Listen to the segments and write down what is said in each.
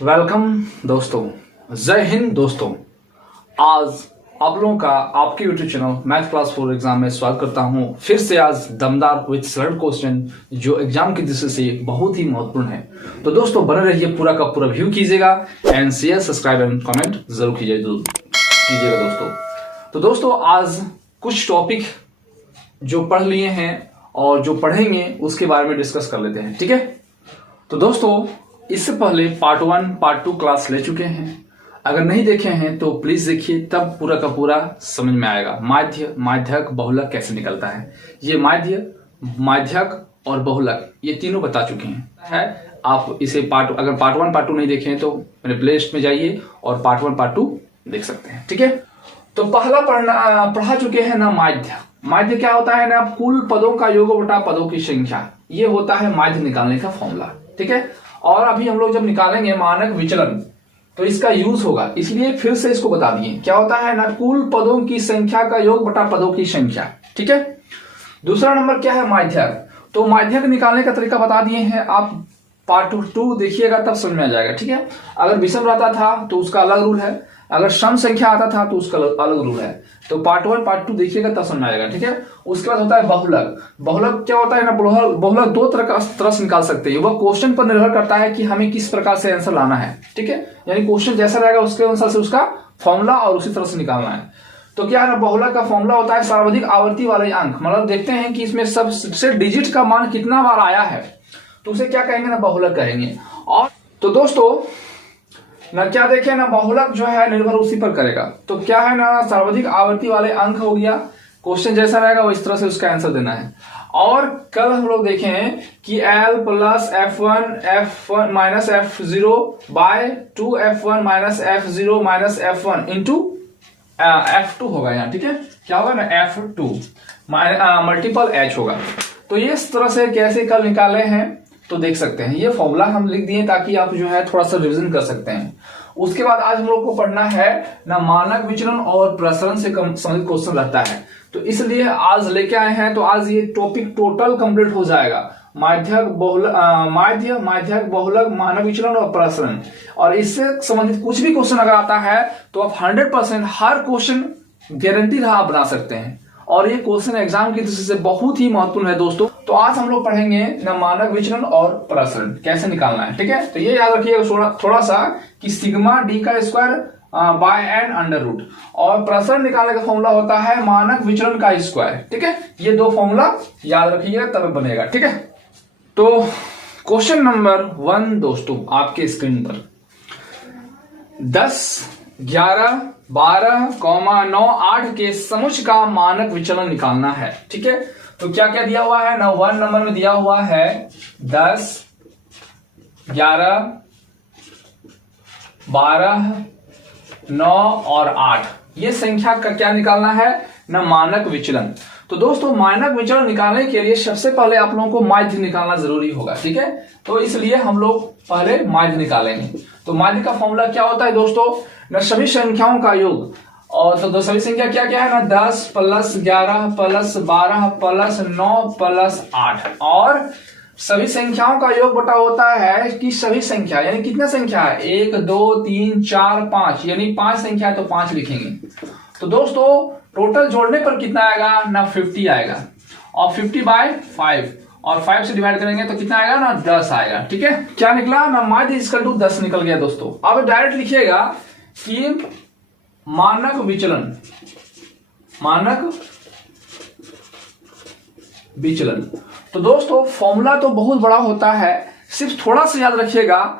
Welcome दोस्तों, जय हिंद दोस्तों। आज आप लोगों का आपके YouTube channel math class 4 exam में स्वागत करता हूं। फिर से आज दमदार विद सरल क्वेश्चन जो एग्जाम की दृष्टि से बहुत ही महत्वपूर्ण है। तो दोस्तों बने रहिए, पूरा का पूरा व्यू कीजिएगा and share, subscribe and comment जरूर कीजिएगा दोस्तों। तो दोस्तों आज कुछ टॉपिक जो पढ़ लिए हैं और जो पढ़ेंगे उसके बारे में डिस्कस कर लेते हैं, ठीक है। तो दोस्तों इससे पहले पार्ट 1 पार्ट 2 क्लास ले चुके हैं। अगर नहीं देखे हैं तो प्लीज देखिए, तब पूरा का पूरा समझ में आएगा माध्य, माध्यक, बहुलक कैसे निकलता है। ये माध्य, माध्यक और बहुलक ये तीनों बता चुके हैं। आप इसे अगर पार्ट 1 पार्ट 2 नहीं देखे हैं तो मेरे प्ले लिस्ट में जाइए और पार्ट 1 पार्ट 2 देख सकते हैं, ठीक है। तो पहला पढ़ा चुके हैं ना माध्य। माध्य क्या होता है ना, कुल पदों का योग बटा पदों की संख्या, ये होता है माध्य निकालने का फॉर्मूला, ठीक है। और अभी हम लोग जब निकालेंगे मानक विचलन तो इसका यूज होगा, इसलिए फिर से इसको बता दिए। क्या होता है ना, कुल पदों की संख्या का योग बटा पदों की संख्या, ठीक है। दूसरा नंबर क्या है, माध्यक। तो माध्यक निकालने का तरीका बता दिए हैं, आप पार्ट 2 देखिएगा तब समझ में आ जाएगा, ठीक है। अगर विषम रहता था तो उसका अलग रूल है, अगर सम संख्या आता था तो उसका अलग रूल है। तो पार्ट 1 पार्ट 2 देखिएगा तब समझ में आएगा, ठीक है। उसके बाद होता है बहुलक। बहुलक क्या होता है ना, बहुलक दो तरह से निकाल सकते हैं। वह क्वेश्चन पर निर्भर करता है कि हमें किस प्रकार से आंसर लाना है, ठीक है। यानी क्वेश्चन जैसा रहेगा उसके अनुसार से उसका फॉर्मूला और उसी तरह से निकालना है। तो क्या है ना, बहुलक का फॉर्मूला होता है सर्वाधिक आवर्ती वाले अंक, मतलब देखते हैं कि इसमें सबसे डिजिट का मान कितना बार आया है तो उसे क्या कहेंगे ना, बहुलक कहेंगे। और तो दोस्तों ना क्या देखें ना, बहुलक जो है निर्भर उसी पर करेगा। तो क्या है ना, सर्वाधिक आवर्ती वाले अंक हो गया, क्वेश्चन जैसा रहेगा वो इस तरह से उसका आंसर देना है। और कल हम लोग देखें कि L plus F1 minus F0 by 2F1 minus F0 minus F1 into F2 होगा यहाँ, ठीक है। क्या होगा ना, F2 मल्टीपल H होगा। तो ये इस तरह से कैसे कल निकाले हैं तो देख सकते हैं। ये फॉर्मूला हम लिख दिए ताकि आप जो है थोड़ा सा रिवीजन कर सकते हैं। उसके बाद आज हम लोग को पढ़ना है ना मानक विचलन और प्रसरण से संबंधित क्वेश्चन रहता है, तो इसलिए आज लेके आए हैं। तो आज ये टॉपिक टोटल कंप्लीट हो जाएगा, माध्यक बहुलक मानक विचलन और प्रसरण। और इससे संबंधित कुछ भी क्वेश्चन अगर आता है तो आप 100% हर क्वेश्चन गारंटी रहा आप बना सकते हैं। और ये क्वेश्चन एग्जाम की दृष्टि से बहुत ही महत्वपूर्ण है दोस्तों। तो आज हम लोग पढ़ेंगे ना मानक विचलन और प्रसरण कैसे निकालना है, ठीक है। तो ये याद रखिएगा थोड़ा सा कि सिग्मा डी का square by N under root, और प्रसरण निकालने का फॉर्मूला होता है मानक विचलन का स्क्वायर, ठीक है। ये दो फॉर्मूला याद रखिएगा तब बनेगा, ठीक है। तो क्वेश्चन नंबर 1 दोस्तों आपके स्क्रीन पर 10, 11, 12, 9, 8 के समुच्च का मानक विचलन निकालना है, ठीक है। तो क्या क्या दिया हुआ है ना, 1 नंबर में दिया हुआ है 10, 11, 12, 9 और 8, ये संख्या का क्या निकालना है ना, मानक विचलन। तो दोस्तों मानक विचलन निकालने के लिए सबसे पहले आप लोगों को माध्य निकालना जरूरी होगा, ठीक है। तो इसलिए हम लोग पहले माध्य निकालेंगे। तो माध्य का फॉर्मूला क्या होता है दोस्तों ना, सभी संख्याओं का योग। और तो सभी संख्या क्या क्या है ना, 10 प्लस 11 प्लस 12 प्लस 9 प्लस 8, और सभी संख्याओं का योग बटा होता है कि सभी संख्या, यानी कितना संख्या है, 1 2 3 4 5, यानी 5 संख्या है तो 5 लिखेंगे। तो दोस्तों टोटल जोड़ने पर कितना आएगा ना, 50 आएगा, और 50 बाय 5 और 5 से डिवाइड करेंगे तो कितना आएगा ना, 10 आएगा, ठीक है। क्या निकला ना, माध्य इक्वल टू 10 निकल गया दोस्तों। अब डायरेक्ट लिखिएगा कि मानक विचलन, मानक विचलन। तो दोस्तों फॉर्मूला तो बहुत बड़ा होता है, सिर्फ थोड़ा सा याद रखिएगा।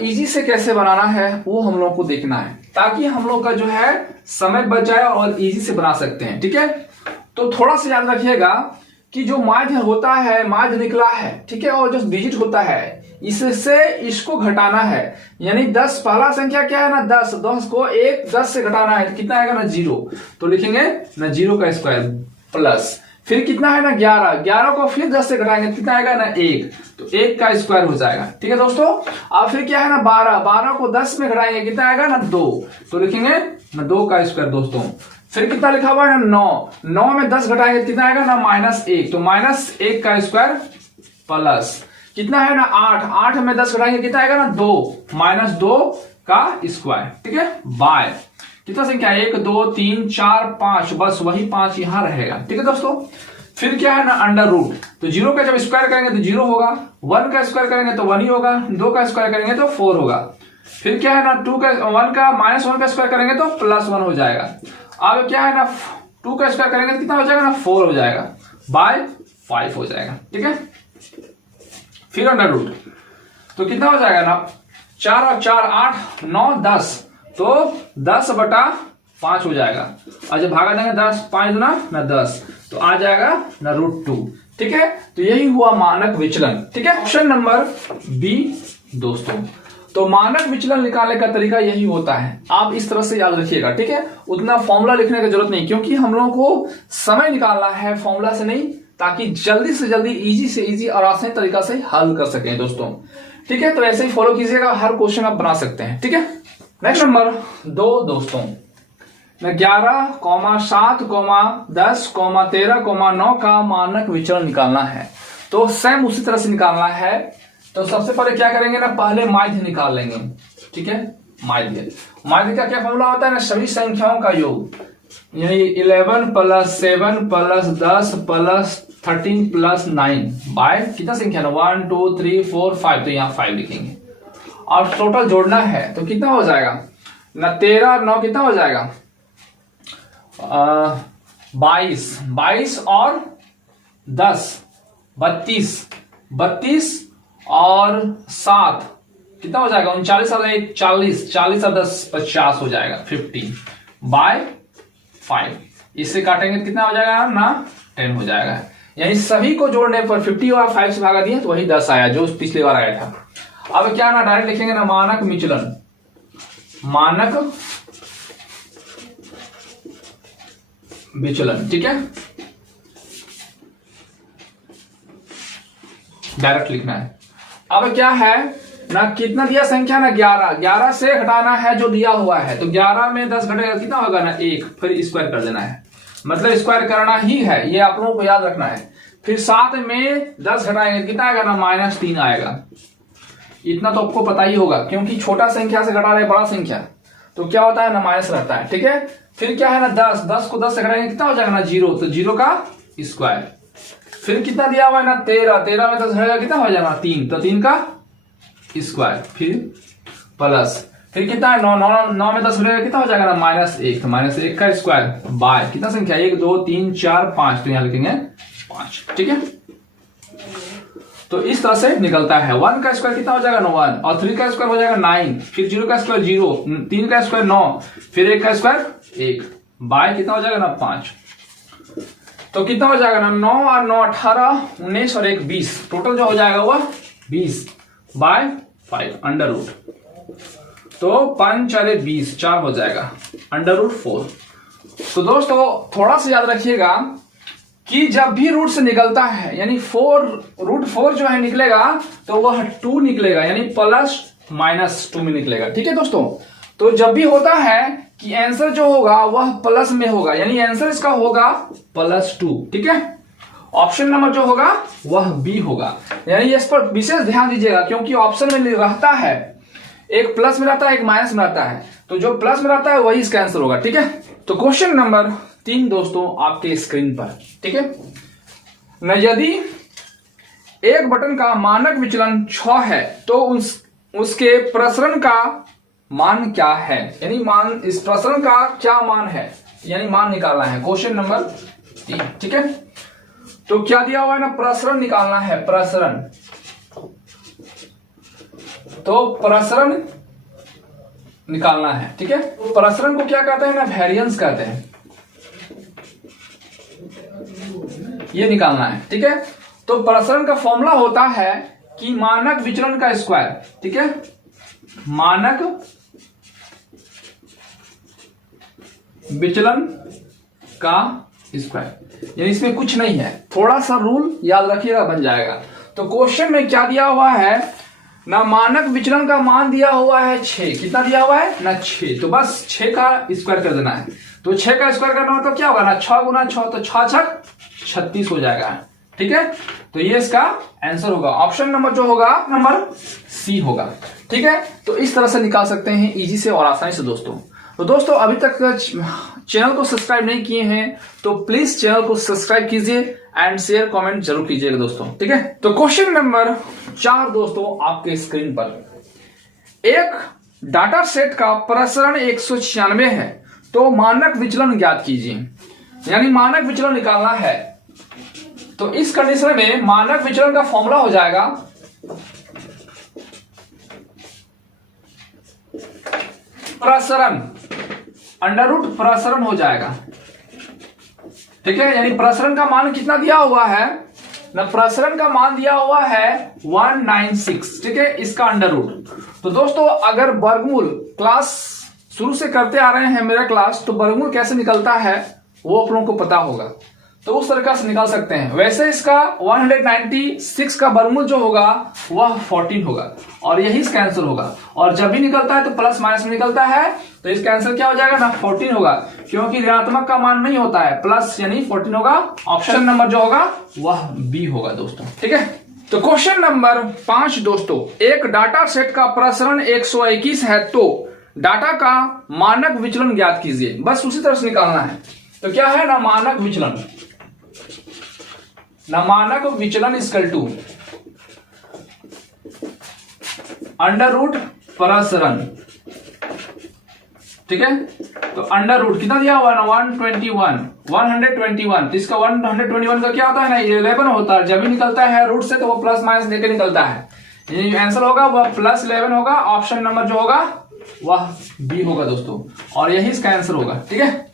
इजी से कैसे बनाना है वो हम लोग को देखना है, ताकि हम लोग का जो है समय बच जाए और इजी से बना सकते हैं, ठीक है। तो थोड़ा सा याद रखिएगा कि जो माध्य होता है, माध्य निकला है, ठीक है, और जो डिजिट होता है इससे इसको घटाना है। यानी 10 पहला संख्या क्या है ना, 10 को 10 से घटाना है, कितना आएगा ना, 0। तो लिखेंगे ना 0 का स्क्वायर प्लस, फिर कितना है ना 11 को फिर 10 से घटाएंगे, कितना आएगा ना 1, तो 1 का स्क्वायर हो जाएगा, ठीक है दोस्तों। अब फिर क्या है ना 12 को 10 में घटाएंगे, कितना आएगा ना 2, तो लिखेंगे ना 2 का स्क्वायर दोस्तों। फिर कितना लिखा हुआ है ना 9 में 10 घटाएंगे कितना आएगा ना -1, तो -1 का स्क्वायर प्लस कितना है ना 8, 8 में 10 घटाएंगे कितना आएगा ना 2, -2 का स्क्वायर, ठीक है, बाय कितना संख्या 1 2 3 4 5, बस वही 5 यहां रहेगा, ठीक है दोस्तों। फिर क्या है ना अंडर रूट, तो 0 का जब स्क्वायर करेंगे तो 0 होगा, 1 का स्क्वायर करेंगे तो 1 ही होगा, 2 का स्क्वायर करेंगे तो 4 होगा, फिर क्या है ना 1 का -1 का स्क्वायर करेंगे तो +1 हो जाएगा। अब क्या है ना 2 का स्क्वायर करेंगे तो कितना हो जाएगा ना 4 हो जाएगा, बाय 5 हो जाएगा, ठीक है। फिर अंडर रूट, तो कितना हो जाएगा ना 4 और 4 8 9 10, तो 10/5 हो जाएगा, और जब भागा देंगे 10 5 दूना ना 10, तो आ जाएगा ना √2, ठीक है। तो यही हुआ मानक विचलन, ठीक है। ऑप्शन नंबर बी दोस्तों। तो मानक विचलन निकालने का तरीका यही होता है, आप इस तरह से याद रखिएगा, ठीक है। उतना फॉर्मूला लिखने की जरूरत नहीं, क्योंकि हम लोगों को समय निकालना है, फॉर्मूला से नहीं, ताकि जल्दी से जल्दी इजी से इजी और आसान तरीका से हल कर सकें दोस्तों, ठीक है। तो ऐसे ही फॉलो कीजिएगा, हर क्वेश्चन आप बना सकते हैं, ठीक है। नेक्स्ट नंबर 2 दोस्तों, 11, 7, 10, 13, 9 का मानक विचलन निकालना है। तो सेम उसी तरह से निकालना है। तो सबसे पहले क्या करेंगे ना, पहले माध्य निकाल लेंगे, ठीक है। माध्य का क्या फॉर्मूला होता है ना, सभी संख्याओं का योग, यानी 11 + 7 + 10 + 13 + 9 बाय कितना संख्या ना 1 2 3 4 5, तो यहाँ 5 लिखेंगे और टोटल जोड़ना है, तो कितना हो जाएगा ना 13 और 9 कितना हो जाएगा 22 और 10 32 और 7 कितना हो जाएगा 39 और 1 40, 40 और 10 50 हो जाएगा 50/5। इससे काटेंगे तो कितना हो जाएगा ना 10 हो जाएगा, यानी सभी को जोड़ने पर 50 और 5 से भागा दिया तो वही 10 आया जो पिछली बार आया था। अब क्या ना डायरेक्ट लिखेंगे ना मानक विचलन, मानक विचलन, ठीक है, डायरेक्ट लिखना है। अब क्या है ना कितना दिया संख्या ना 11 से घटाना है जो दिया हुआ है, तो 11 में 10 घटेगा कितना होगा ना 1, फिर स्क्वायर कर देना है, मतलब स्क्वायर करना ही है, ये आप लोगों को याद रखना है। फिर 7 में 10 घटाएंगे कितना आएगा ना -3 आएगा, इतना तो आपको पता ही होगा, क्योंकि छोटा संख्या से घटा रहे बड़ा संख्या, तो क्या होता है ना माइनस रहता है, ठीक है। फिर क्या है ना 10 को 10 से घटाएंगे कितना हो जाएगा ना 0, तो 0 का स्क्वायर। फिर कितना दिया हुआ है ना 13 में 10 घटेगा कितना हो जाएगा 3, तो 3 का स्क्वायर, फिर प्लस, फिर कितना है 9 में 10 घटेगा कितना हो जाएगा ना -1, तो -1 का स्क्वायर बाय कितना संख्या 1 2 3 4 5, तो यहां लिखेंगे 5, ठीक है। तो इस तरह से निकलता है। 1 का स्क्वायर कितना हो जाएगा ना 1, और 3 का स्क्वायर हो जाएगा 9, फिर 0 का स्क्वायर 0, 3 का स्क्वायर 9, फिर 1 का स्क्वायर 1 बाय कितना हो जाएगा ना 5, तो कितना हो जाएगा ना 9 और 9 18 19 और 1 20, टोटल जो हो जाएगा वह 20/5 अंडर रूट, तो 5 4 20 4 हो जाएगा अंडर रूट 4। तो दोस्तों थोड़ा सा याद रखिएगा कि जब भी रूट से निकलता है, यानी √4 जो है निकलेगा तो वह 2 निकलेगा, यानी +-2 में निकलेगा, ठीक है दोस्तों। तो जब भी होता है कि आंसर जो होगा वह प्लस में होगा, यानी आंसर इसका होगा +2, ठीक है। ऑप्शन नंबर जो होगा वह बी होगा, यानी इस पर विशेष ध्यान दीजिएगा, क्योंकि ऑप्शन में रहता है एक प्लस में रहता है एक माइनस में रहता है, तो जो प्लस में रहता है वही इसका आंसर होगा, ठीक है। तो क्वेश्चन नंबर 3 दोस्तों आपके स्क्रीन पर, ठीक है न, यदि एक बटन का मानक विचलन 6 है तो उसके प्रसरण का मान क्या है, यानी मान इस प्रसरण का क्या मान है, यानी मान निकालना है। क्वेश्चन नंबर 3, ठीक है। तो क्या दिया हुआ है ना प्रसरण निकालना है, प्रसरण, तो प्रसरण निकालना है, ठीक है। प्रसरण को क्या कहते हैं ना वेरिएंस कहते हैं, ये निकालना है, ठीक है। तो प्रसरण का फॉर्मूला होता है कि मानक विचलन का स्क्वायर, ठीक है, मानक विचलन का स्क्वायर, यानी इसमें कुछ नहीं है, थोड़ा सा रूल याद रखिएगा बन जाएगा। तो क्वेश्चन में क्या दिया हुआ है ना, मानक विचलन का मान दिया हुआ है 6, कितना दिया हुआ है ना 6, तो बस 6 का स्क्वायर कर देना है। तो 6 का स्क्वायर करना मतलब क्या होगा ना 6 × 6, तो 6 × 36 हो जाएगा, ठीक है, तो ये इसका आंसर होगा। ऑप्शन नंबर जो होगा नंबर सी होगा। ठीक है, तो इस तरह से निकाल सकते हैं इजी से और आसानी से दोस्तों। तो दोस्तों अभी तक चैनल को सब्सक्राइब नहीं किए हैं तो प्लीज चैनल को सब्सक्राइब कीजिए एंड शेयर कमेंट जरूर कीजिएगा दोस्तों। ठीक है, तो क्वेश्चन नंबर 4 दोस्तों आपके स्क्रीन पर। एक डाटा सेट का प्रसरण 196 है तो मानक विचलन ज्ञात कीजिए, यानी मानक विचलन निकालना है। तो इस कंडीशन में मानक विचलन का फॉर्मूला हो जाएगा प्रसरण, अंडर रूट प्रसरण हो जाएगा। ठीक है, यानी प्रसरण का मान कितना दिया हुआ है ना, प्रसरण का मान दिया हुआ है 196। ठीक है, इसका अंडर रूट। तो दोस्तों अगर वर्गमूल क्लास शुरू से करते आ रहे हैं मेरा क्लास, तो वर्गमूल कैसे निकलता है वो आप लोगों को पता होगा, तो उस तरीका से निकाल सकते हैं। वैसे इसका 196 का वर्गमूल जो होगा वह 14 होगा और यही इसका आंसर होगा। और जब भी निकलता है तो प्लस माइनस में निकलता है, तो इसका आंसर क्या हो जाएगा ना 14 होगा, क्योंकि ऋणात्मक का मान नहीं होता है, प्लस यानी 14 होगा। ऑप्शन नंबर जो होगा वह बी होगा दोस्तों। ठीक है, तो क्वेश्चन नंबर 5 दोस्तों। एक डाटा सेट का प्रसरण 121 है तो डाटा का मानक विचलन ज्ञात कीजिए। बस उसी तरह से निकालना है। तो क्या है ना मानक विचलन, ना मानक विचलन इक्वल टू अंडर रूट प्रसरण। ठीक है, तो अंडर रूट कितना दिया हुआ है ना 121, तो इसका 121 का क्या होता है ना 11 होता है। जब भी निकलता है रूट से तो वो प्लस माइनस लेके निकलता है, ये आंसर होगा वह प्लस 11 होगा। ऑप्शन नंबर जो होगा वह बी होगा दोस्तों, और यही इसका आंसर होगा। ठीक है,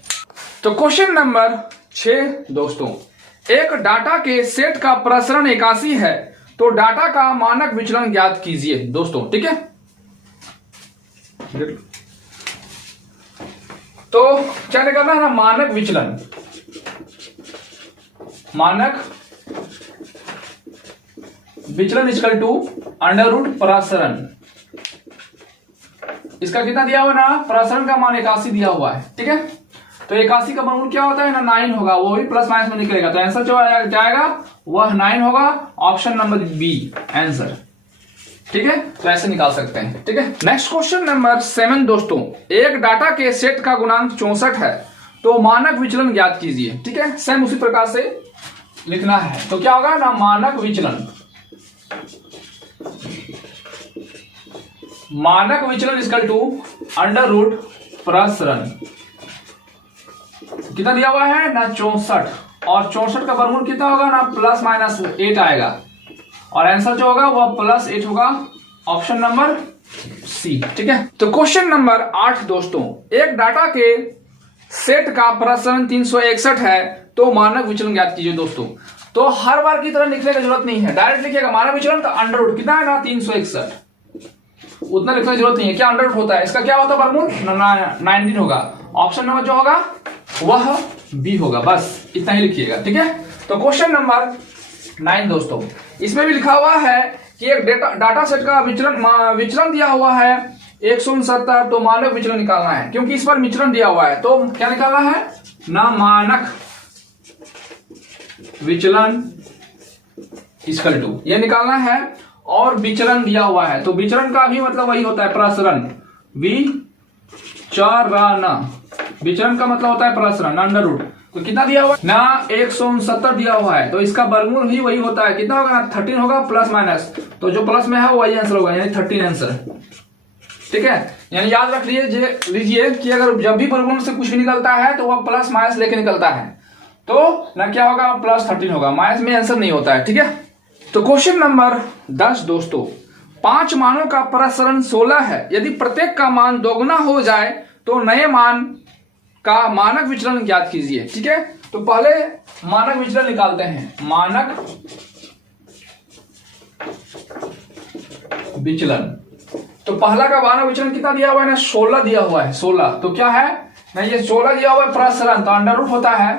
तो क्वेश्चन नंबर 6 दोस्तों। एक डाटा के सेट का प्रसरण 81 है तो डाटा का मानक विचलन ज्ञात कीजिए दोस्तों। ठीक है, तो क्या निकालना है ना मानक विचलन, मानक विचलन इक्वल टू अंडर रूट प्रसरण। इसका कितना दिया हुआ ना, प्रसरण का मान 81 दिया हुआ है। ठीक है, तो 81 का वर्गमूल क्या होता है ना 9 होगा, वो भी प्लस माइनस में निकलेगा, तो आंसर जो जाएगा वह 9 होगा। Option number B answer. ठीक है, तो ऐसे निकाल सकते हैं। ठीक है, नेक्स्ट क्वेश्चन नंबर 7 दोस्तों। एक डाटा के सेट का गुणांक 64 है तो मानक विचलन ज्ञात कीजिए। ठीक है, सेम उसी प्रकार से लिखना है। तो क्या होगा ना मानक विचलन, मानक विचलन इक्वल टू अंडर रूट प्रसरण। कितना दिया हुआ है ना 64, और 64 का वर्गमूल कितना होगा ना प्लस माइनस 8 आएगा, और आंसर जो होगा वह प्लस 8 होगा। Option number C. ठीक है, तो क्वेश्चन नंबर 8 दोस्तों। एक डाटा के सेट का प्रसरण 361 है तो मानक विचलन ज्ञात कीजिए दोस्तों। तो हर बार की तरह लिखने की जरूरत नहीं है, डायरेक्ट लिखिएगा मानक विचलन का अंडर रूट कितना है ना 361, उतना लिखने की जरूरत नहीं है। क्या अंडर रूट होता है, इसका क्या होता है वर्गमूल 19 होगा। ऑप्शन नंबर जो होगा वह बी होगा, बस इतना ही लिखिएगा। ठीक है, तो क्वेश्चन नंबर 9 दोस्तों। इसमें भी लिखा हुआ है कि एक डाटा सेट का विचलन दिया हुआ है 169, तो मानक विचलन निकालना है, क्योंकि इस पर विचलन दिया हुआ है। तो क्या निकालना है ना मानक विचलन इक्वल टू ये निकालना है, और विचलन दिया हुआ है तो विचलन का भी मतलब वही होता है प्रसरण, विचरण। विचरण का मतलब होता है प्रसरण अंडर रूट। तो कितना दिया हुआ ना 169 दिया हुआ है, तो इसका वर्गमूल ही वही होता है। कितना होगा ना 13 होगा प्लस माइनस, तो जो प्लस में है वही आंसर होगा, यानी 13 आंसर। ठीक है, यानी याद रख लीजिए कि अगर जब भी वर्गमूल से कुछ भी निकलता है तो वह प्लस माइनस लेके निकलता है, तो ना क्या होगा प्लस 13 होगा, माइनस में आंसर नहीं होता है। ठीक है, तो क्वेश्चन नंबर 10 दोस्तों। 5 मानों का प्रसरण 16 है, यदि प्रत्येक का मान दोगुना हो जाए तो नए मान का मानक विचलन ज्ञात कीजिए। ठीक है, तो पहले मानक विचलन निकालते हैं। मानक विचलन, तो पहला का मानक विचलन कितना दिया हुआ है ना 16 दिया हुआ है, 16। तो क्या है ना ये 16 दिया हुआ है प्रसरण, तो अंडर रूट होता है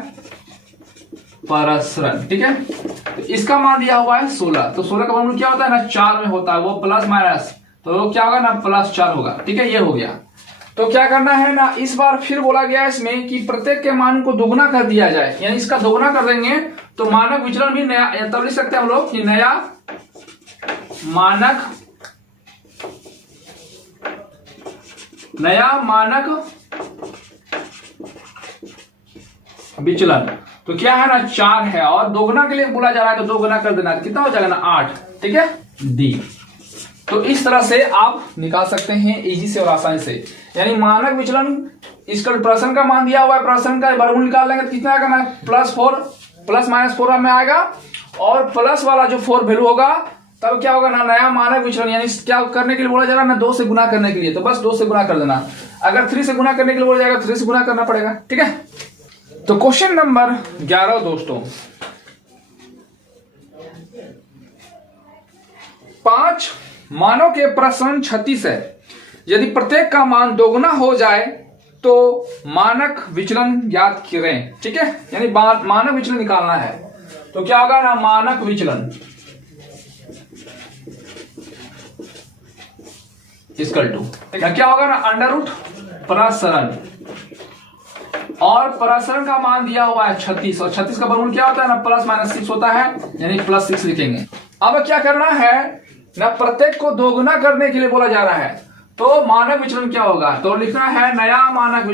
प्रसरण। ठीक है, तो इसका मान दिया हुआ है 16, तो 16 का वर्गमूल क्या होता है ना 4 में होता है, वो प्लस माइनस, तो क्या होगा ना प्लस 4 होगा। ठीक है, ये हो गया। तो क्या करना है ना, इस बार फिर बोला गया इसमें कि प्रत्येक के मान को दोगुना कर दिया जाए, यानी इसका दोगुना कर देंगे तो मानक विचलन भी नया, तब लिख सकते हैं हम लोग कि नया मानक विचलन तो क्या है ना 4 है, और दोगुना के लिए बोला जा रहा है तो दोगुना कर देना, कितना हो जाएगा ना 8, ठीक है डी। तो इस तरह से आप निकाल सकते हैं इजी से और आसानी से, यानी मानक विचलन इसका प्रश्न का मान दिया हुआ है, प्रश्न का वर्गमूल निकाल लेंगे तो कितना आएगा ना +4 में आएगा, और प्लस वाला जो 4 वैल्यू होगा तब क्या होगा ना नया मानक विचलन, यानी क्या करने के लिए बोला जा रहा है ना 2 से गुना करने के लिए, तो बस 2 से गुना कर देना। अगर 3 से गुना करने के लिए बोला जाएगा 3 से गुना करना पड़ेगा, ठीक है। तो क्वेश्चन नंबर 11 दोस्तों, 5 मानों के प्रश्न 36 है। यदि प्रत्येक का मान दोगुना हो जाए तो मानक विचलन ज्ञात करें, ठीक है, यानी मानक विचलन निकालना है। तो क्या होगा ना मानक विचलन इक्वल टू क्या होगा ना √ प्रसरण, और प्रसरण का मान दिया हुआ है 36, और 36 का वर्गमूल क्या होता है ना +-6 होता है, यानी +6 लिखेंगे। अब क्या करना है ना प्रत्येक को दोगुना करने के लिए बोला जा रहा है, तो मानक विचलन क्या होगा, तो लिखना है नया मानक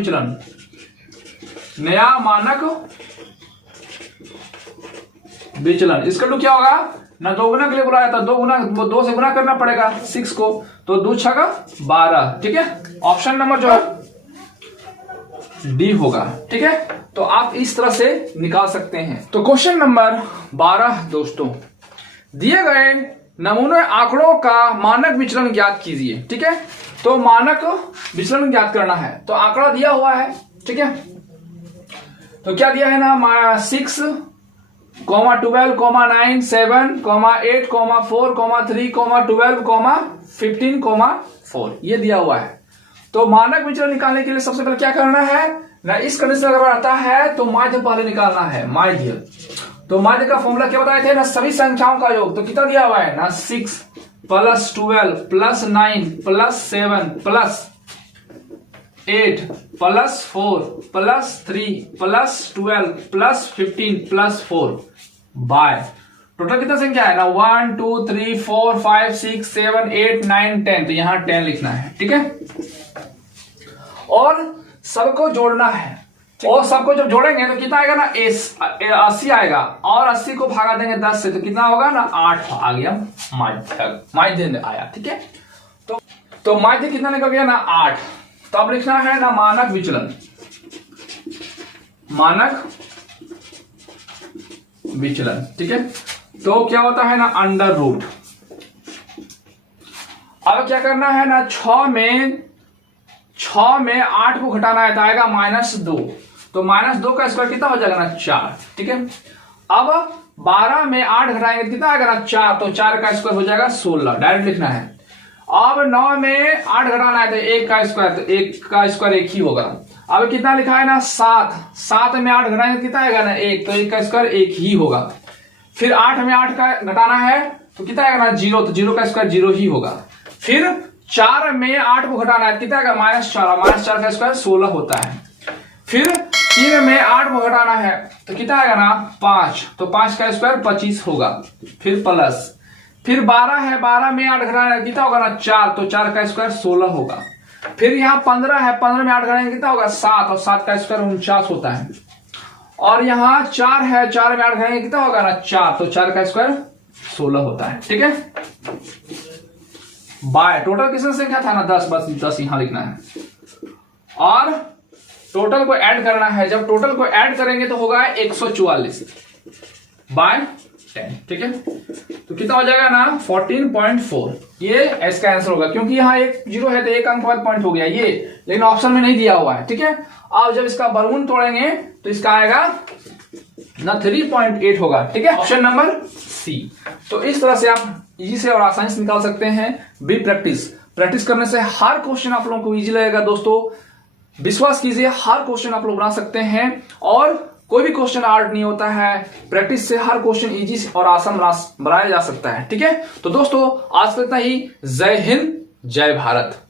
विचलन, इसका टू क्या होगा ना दोगुना के लिए बोला जाता है, 2 से गुना करना पड़ेगा 6 को, तो 2 × 6 = 12, ठीक है। ऑप्शन नंबर जो है डी होगा, ठीक है। तो आप इस तरह से निकाल सकते हैं। तो क्वेश्चन नंबर 12 दोस्तों, दिए गए नमूने आंकड़ों का मानक विचलन ज्ञात कीजिए, ठीक है। तो मानक विचलन ज्ञात करना है, तो आंकड़ा दिया हुआ है, ठीक है। तो क्या दिया है ना 6, 12, 9, 7, 8, 4, 3, 12, 15, 4 ये दिया हुआ है। तो मानक विचलन निकालने के लिए सबसे पहले क्या करना है ना, इस कंडीशन अगर आता है तो माध्य पहले निकालना है, माध्य। तो माध्य का फॉर्मूला क्या बताए थे ना, सभी संख्याओं का योग। तो कितना दिया हुआ है ना 6 + 12 + 9 + 7 + 8 + 4 + 3 + 12 + 15 + 4 बाय टोटल कितना संख्या है ना 1 2 3 4 5 6 7 8 9 10, तो यहां 10 लिखना है, ठीक है। और सबको जोड़ना है, और सबको जब जोड़ेंगे तो कितना आएगा ना 80 आएगा, और 80 को भागा देंगे 10 से तो कितना होगा ना 8 आ गया, माध्य आया, ठीक है। तो माध्य कितना निकल गया ना 8। तो अब लिखना है ना मानक विचलन, ठीक है। तो क्या होता है ना √। अब क्या करना है ना 6 में 8 को घटाना है तो आएगा -2, तो -2 का स्क्वायर कितना हो जाएगा ना 4, ठीक है। अब 12 में 8 घटाएंगे कितना आएगा ना 4, तो 4 का स्क्वायर हो जाएगा 16, डायरेक्ट लिखना है। अब 9 में 8 घटाना है तो 1 का स्क्वायर, तो 1 का स्क्वायर 1 ही होगा। अब कितना लिखा है ना 7 में 8 घटाएंगे कितना आएगा ना 1, तो 1 का स्क्वायर 1 ही होगा। फिर 8 में 8 का घटाना है तो कितना आएगा ना 0, तो 0 का स्क्वायर 0 ही होगा। फिर 4 में 8 को घटाना है कितना आएगा -4 का स्क्वायर 16 होता है। फिर 3 में 8 को घटाना है तो कितना आएगा ना 5, तो 5 का स्क्वायर 25 होगा। फिर प्लस, फिर 12 है, 12 में 8 घटाना है कितना होगा ना 4, तो 4 का स्क्वायर 16 होगा। फिर यहाँ 15 है, 15 में 8 घटाएंगे कितना होगा 7, और 7 का स्क्वायर 49 होता है। और यहाँ 4 है, 4 में 8 घटाएंगे कितना होगा ना 4, तो 4 का स्क्वायर 16 होता है, ठीक है। बाय टोटल किसका संख्या था ना 10, बस 10 यहां लिखना है, और टोटल को ऐड करना है। जब टोटल को ऐड करेंगे तो होगा 144 बाय 10, ठीक है। तो कितना हो जाएगा ना 14.4, ये इसका आंसर होगा, क्योंकि यहाँ एक 0 है तो एक अंक बाद पॉइंट हो गया ये, लेकिन ऑप्शन में नहीं दिया हुआ है, ठीक है। अब जब इसका वर्गमूल तोड़ेंगे तो इसका आएगा ना 3.8 होगा, ठीक है। Option number C. तो इस तरह से आप इजी से और आसानी से निकाल सकते हैं। बी प्रैक्टिस करने से हर क्वेश्चन आप लोगों को इजी लगेगा दोस्तों, विश्वास कीजिए हर क्वेश्चन आप लोग बना सकते हैं, और कोई भी क्वेश्चन हार्ड नहीं होता है। प्रैक्टिस से हर क्वेश्चन इजी और आसान बनाया जा सकता है, ठीक है। तो दोस्तों आज तक इतना ही। जय हिंद, जय भारत।